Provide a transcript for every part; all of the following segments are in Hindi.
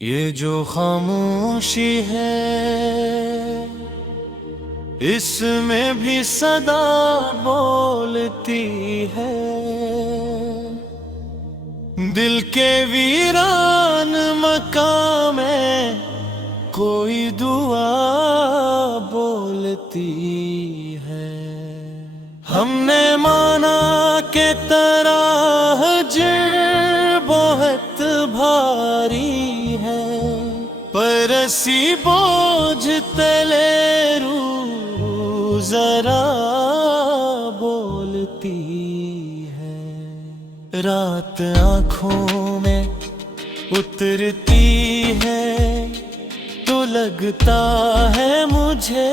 ये जो खामोशी है इसमें भी सदा बोलती है। दिल के वीरान मकाम में कोई दुआ बोलती है। हमने माना के तरह बहुत भारी है, पर ऐसी बोझ तले रूह जरा बोलती है। रात आँखों में उतरती है तो लगता है मुझे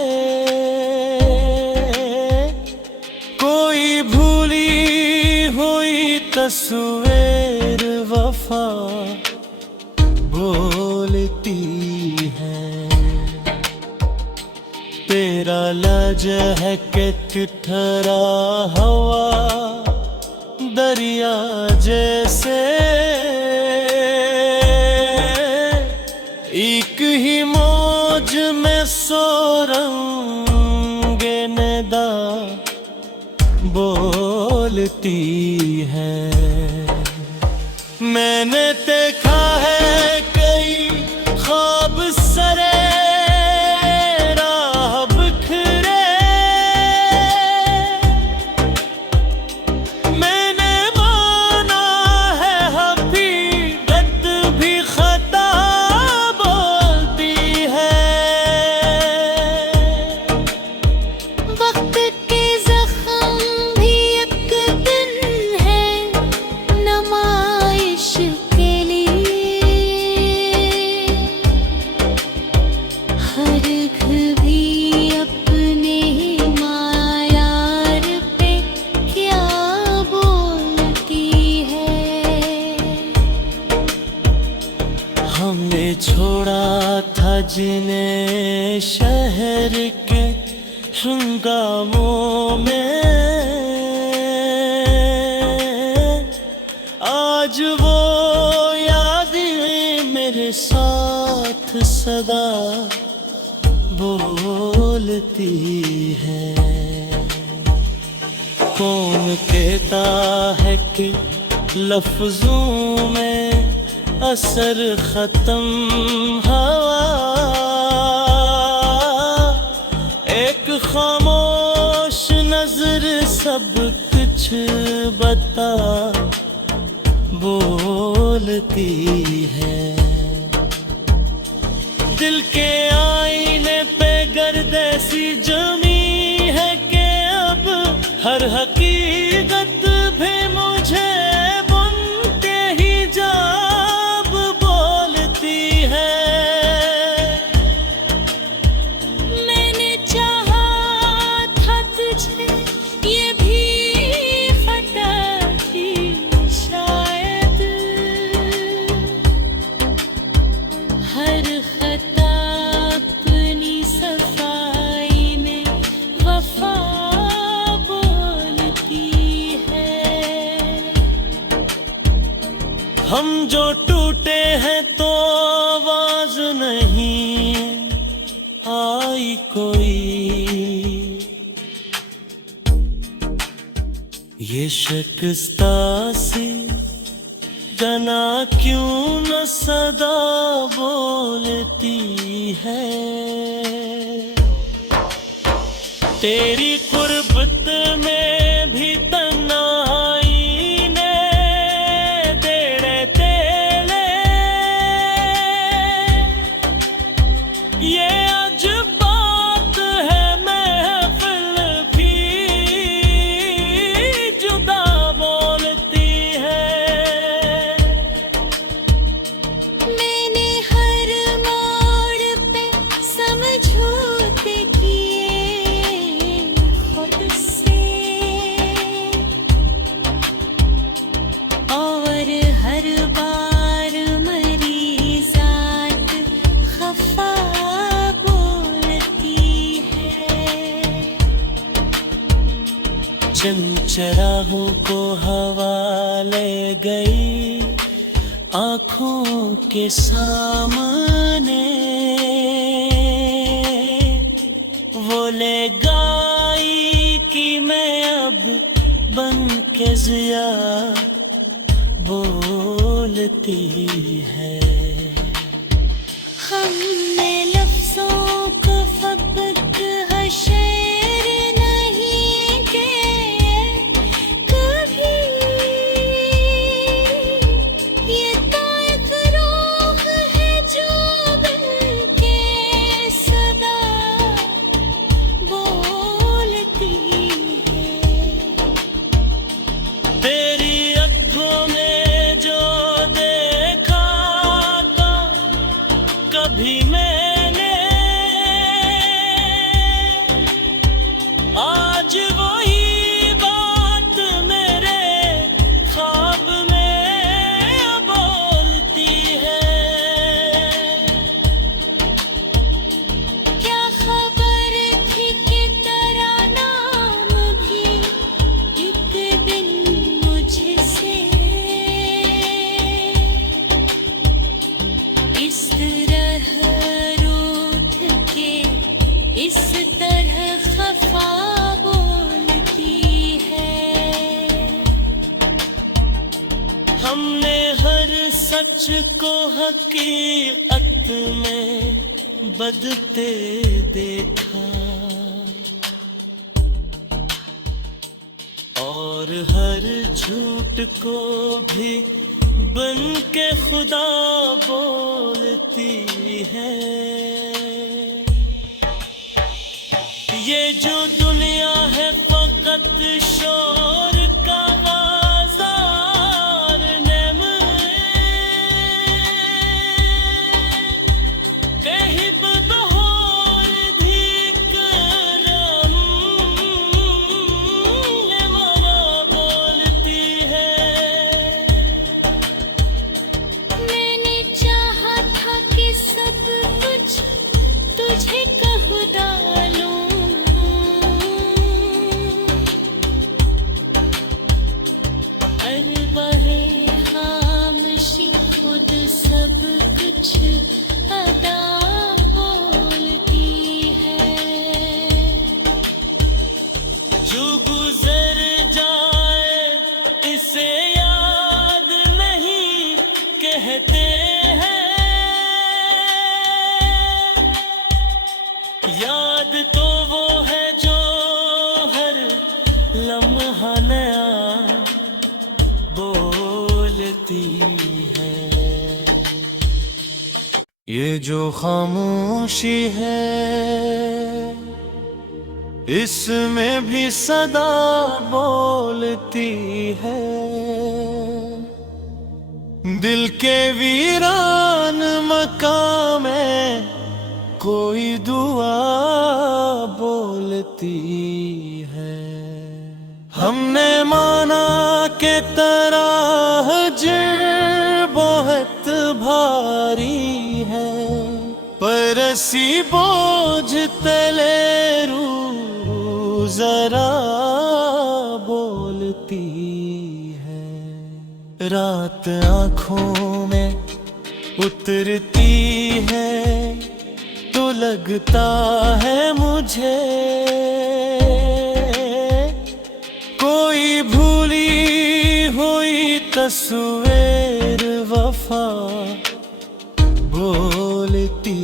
कोई भूली हुई तस्वीर वफा बोलती है। तेरा लहक ठहरा हवा दरिया जैसे, एक ही मौज में सो रंगे नदा बोलती है। मैंने देखा है कई ख्वाब सरे राह बिखरे, मैंने माना है हकीकत भी खता बोलती है। वक्त के जख्म भी एक दिन है नमाइश के लिए, हर घ भी अपने मायार पे क्या बोलती है। हमने छोड़ा था जिन्हें शहर के हंगामों में, आज वो यादें मेरे साथ सदा बोलती है। कौन कहता है कि लफ्जों में असर खत्म हवा, एक खामोश नजर सब कुछ बता बोलती है। दिल के आईने पे गर्दे सी जमी है कि अब हर हकीकत भी मुझे बुनते ही जाब बोलती है। मैंने चाहा था तुझे ये भी खता थी शायद, हर खता अपनी सफाई में वफा बोलती है। हम जो टूटे हैं तो आवाज नहीं आई कोई, ये शिकस्ता सी जना क्यों न सदा बोलती है। तेरी कुर्बत में भी तन्हाई ने देने तेले, ये आज बात है महफिल भी जुदा बोलती है। मैंने हर मोड़ पे समझौते किए खुद से, और हर बार मरी जात खफा बोलती है। जिन चराहों को हवा ले गई आँखों आँखों के सामने वो ले गाई कि मैं अब बन के जिया बोलती है। हमने लफ्ज़ों को फकत शेर नहीं किए कभी, ये तो एक रूह है जो बन के सदा बोलती है। तेरी आँखों में जो देखा था कभी मैंने, आज वही बात मेरे ख्वाब में बोलती है। क्या खबर थी कि तेरा नाम भी एक दिन मुझसे इस तरह रूठ के इस तरह खफा बोलती है। हमने हर सच को हकीकत में बदते देखा और हर झूठ को भी बन के खुदा बोलती है। ये जो दुनिया है फकत शोर का बाजार, नेम कहीं बदहोर धिक रम मना बोलती है। मैंने चाहा था कि सब कुछ तुझे कह डालूं, अरबहे खामोशी खुद सब कुछ अदा बोलती है। जो गुजर जाए इसे याद नहीं कहते हैं, याद तो वो है जो हर लम्हा नया बोलती है। ये जो खामोशी है इसमें भी सदा बोलती है। दिल के वीरान मकाम में कोई दुआ बोलती है। हमने माना के तरह बहुत भारी है, पर ऐसी बोझ तले रूह जरा बोलती है। रात आँखों में उतरती है तो लगता है मुझे कोई भूली हुई तस्वीर वफा बोलती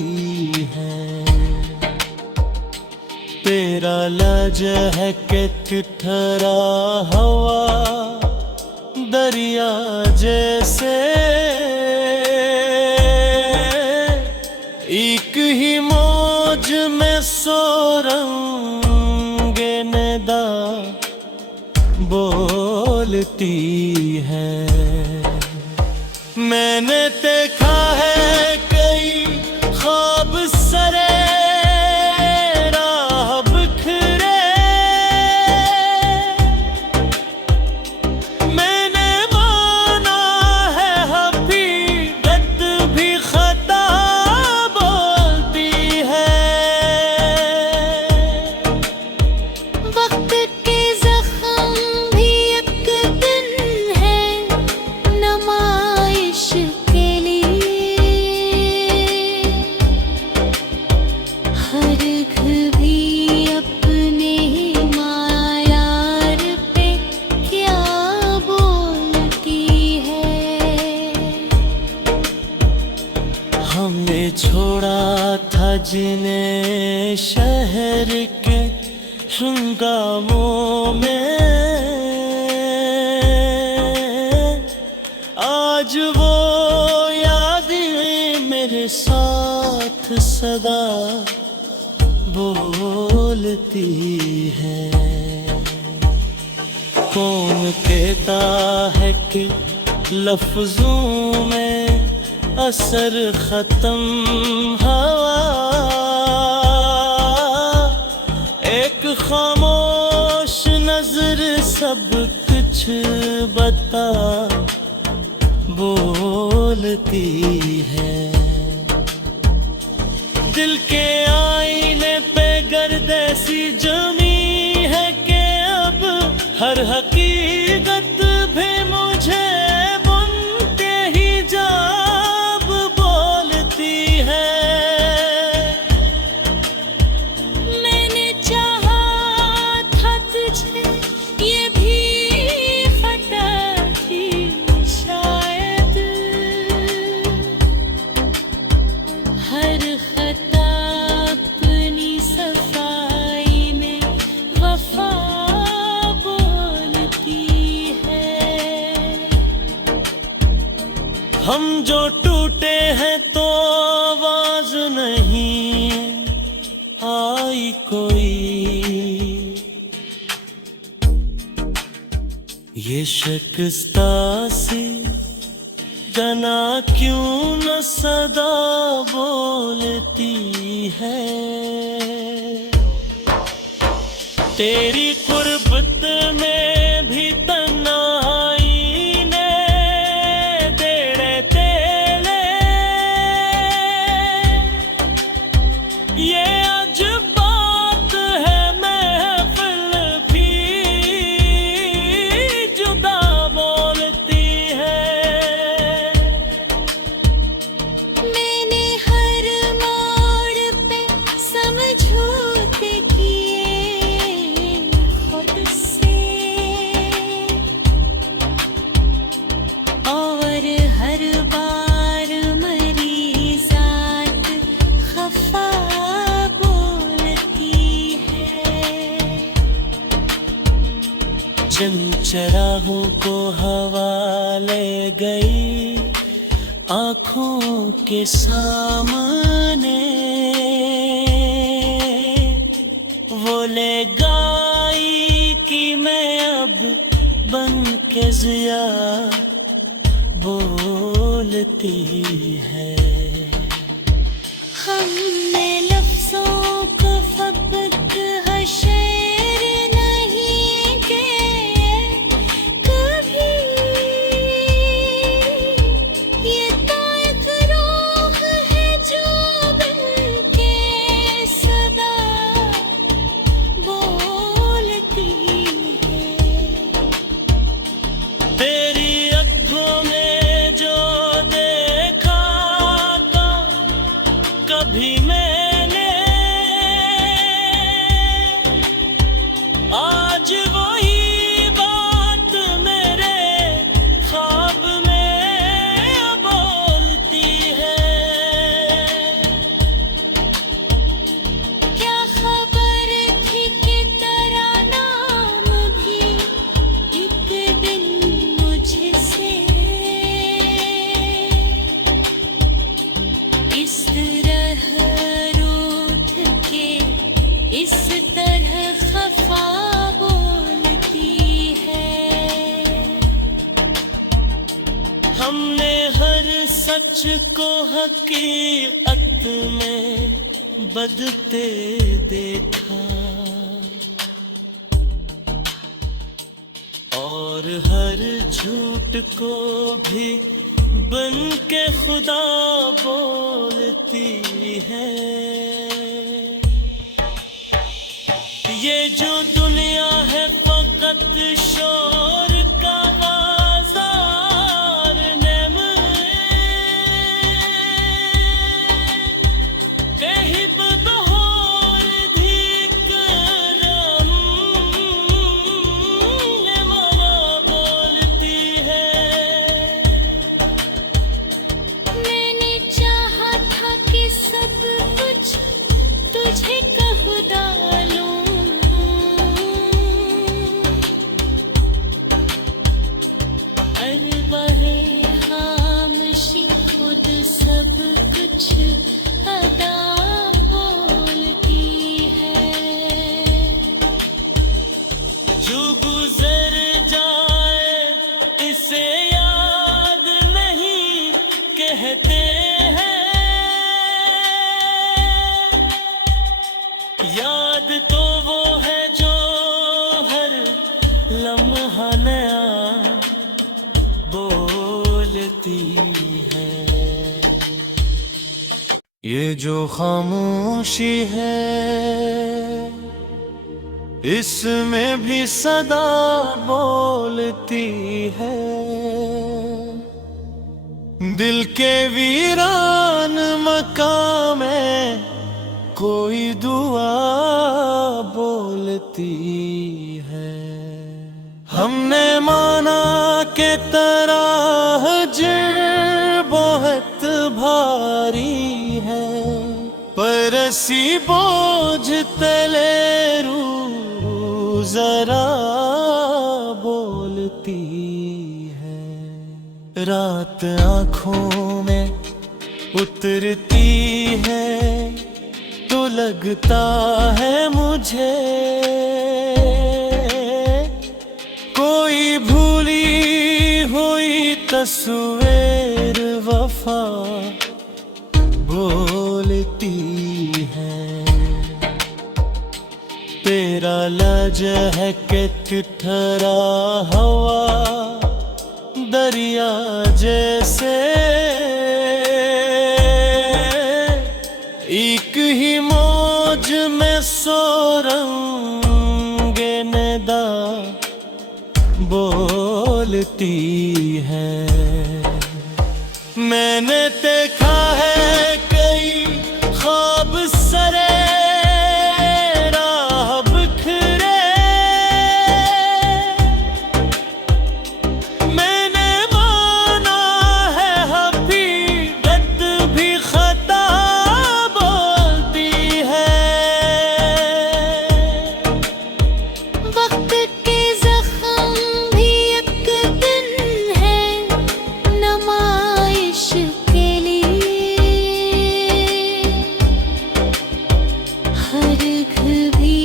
है। तेरा लज है कि ठहरा हवा दरिया जैसे, एक ही मौज में सो रंगे नदा बोलती है। मैंने देखा है कई ख्वाब सरे राह बिखरे, मैंने माना है हकीकत भी खता बोलती है। वक्त के जख्म भी एक दिन है हमने छोड़ा था जिन्हें शहर के हंगामों में, आज वो यादें मेरे साथ सदा बोलती है। कौन कहता है कि लफ्जों में असर खत्म हवा, एक खामोश नजर सब कुछ बता बोलती है। दिल के आईने पे गर्द ऐसी जमी है कि अब हर हकीकत भी मुझे बुनते ही जाब बोलती है। मैंने चाहा था तुझे, ये भी खता थी शायद। हर खता अपनी सफाई में वफा बोलती है। हम जो टूटे हैं तो आवाज नहीं आई कोई, ये शिकस्ता सी जना क्यों न सदा बोलती है। तेरी कुर्बत में भी तन्हाई ने देड़े तेले, ये आज बात है महफिल भी जुदा बोलती है। मैंने हर मोड़ पे समझौते किए खुद से, और हर बार मरी जात खफा बोलती है। जिन चराहों को हवा ले गई आँखों के सामने, वो ले गई कि मैं अब बन के जिया बोलती है। हमने लफ्ज़ों को फकत हशर नहीं किए कभी, ये तो एक रूह है जो बन के सदा बोलती है। तेरी आँखों में जो देखा था कभी मैंने, आज वही बात मेरे ख्वाब में बोलती है। क्या खबर थी कि तेरा नाम भी एक दिन मुझसे इस तरह रूठ के इस तरह खफा बोलती है। हमने हर सच को हकीकत में बदलते देखा, और हर झूठ को भी बन के खुदा बोलती है। ये जो दुनिया है फकत शोर का बाजार, नेम कहीं बदहोर धीक रम ये मना बोलती है। मैंने चाहा था कुछ अदा बोलती है। जो गुजर जाए इसे याद नहीं कहते हैं, याद तो वो है जो हर लम्हा नया बोलती है। ये जो खामोशी है इसमें भी सदा बोलती है। दिल के वीरान मकाम में कोई दुआ बोलती है। हमने माना के तरह बहुत भारी है, पर ऐसी बोझ तले रूह जरा बोलती है। रात आँखों में उतरती है तो लगता है मुझे कोई भूली हुई तस्वीर वफा बोलती है। तेरा लहक ठहरा हवा दरिया जैसे, एक ही मौज में सो रंगे नदा बोलती है। मैंने देखा है कई ख्वाब सरे राह बिखरे, मैंने माना है हकीकत भी खता बोलती है। वक्त के जख्म भी एक दिन है नमाइश के लिए, हर घ भी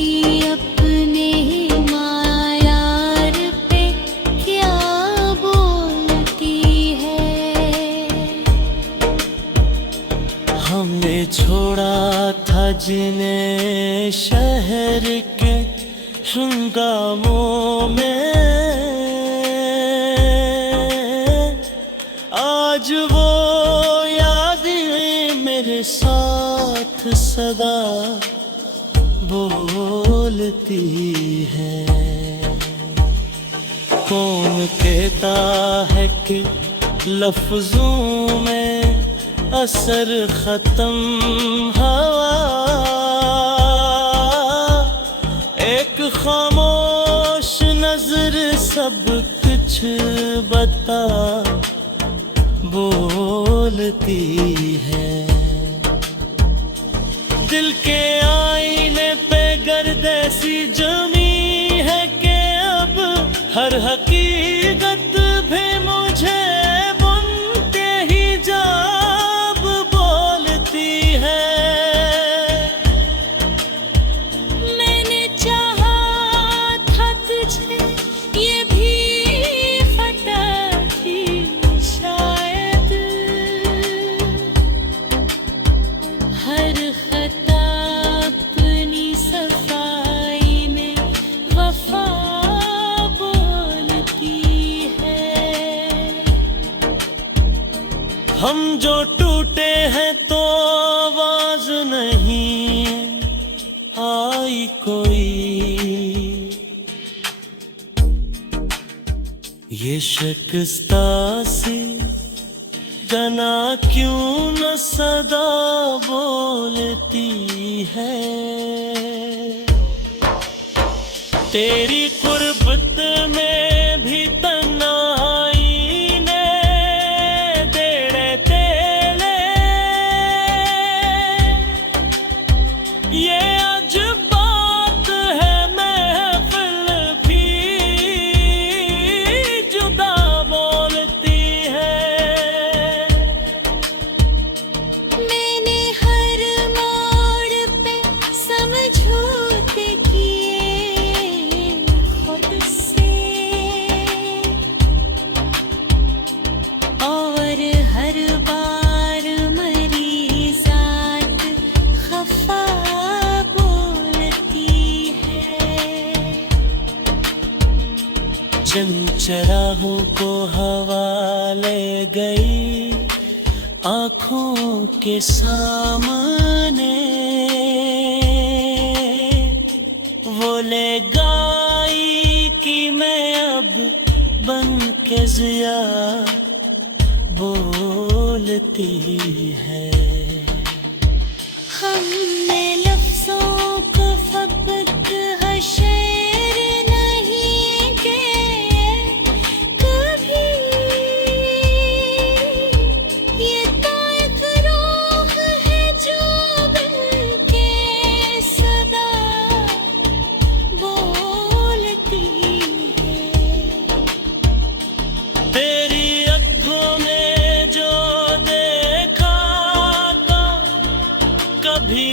अपने मायार पे क्या बोलती है। हमने छोड़ा था जिन्हें शहर के हंगामों में, आज वो यादें मेरे साथ सदा बोलती है। कौन कहता है कि लफ्जों में असर खत्म हवा, एक खामोश नजर सब कुछ बता बोलती है। दिल के आईने पे गर्द ऐसी जमी है कि अब हर हकीकत भी मुझे बुनते ही जाब बोलती है। मैंने चाहा था तुझे ये भी खता थी शायद, हर खता अपनी सफाई में वफा बोलती है। हम जो टूटे हैं तो आवाज नहीं आई कोई, ये शिकस्ता सी जना क्यों न सदा बोलती है। तेरी कुर्बत में भी तन्हाई ने देने तेले, ये आज बात है महफिल भी जुदा बोलती है। मैं चराहों को हवा ले गई आँखों के सामने, वो ले गाई कि मैं अब बन के जिया बोलती है। हमने लफ्ज़ों को फकत शेर नहीं किए कभी, ये तो एक रूह है जो बन के सदा बोलती है। तेरी आँखों में जो देखा था कभी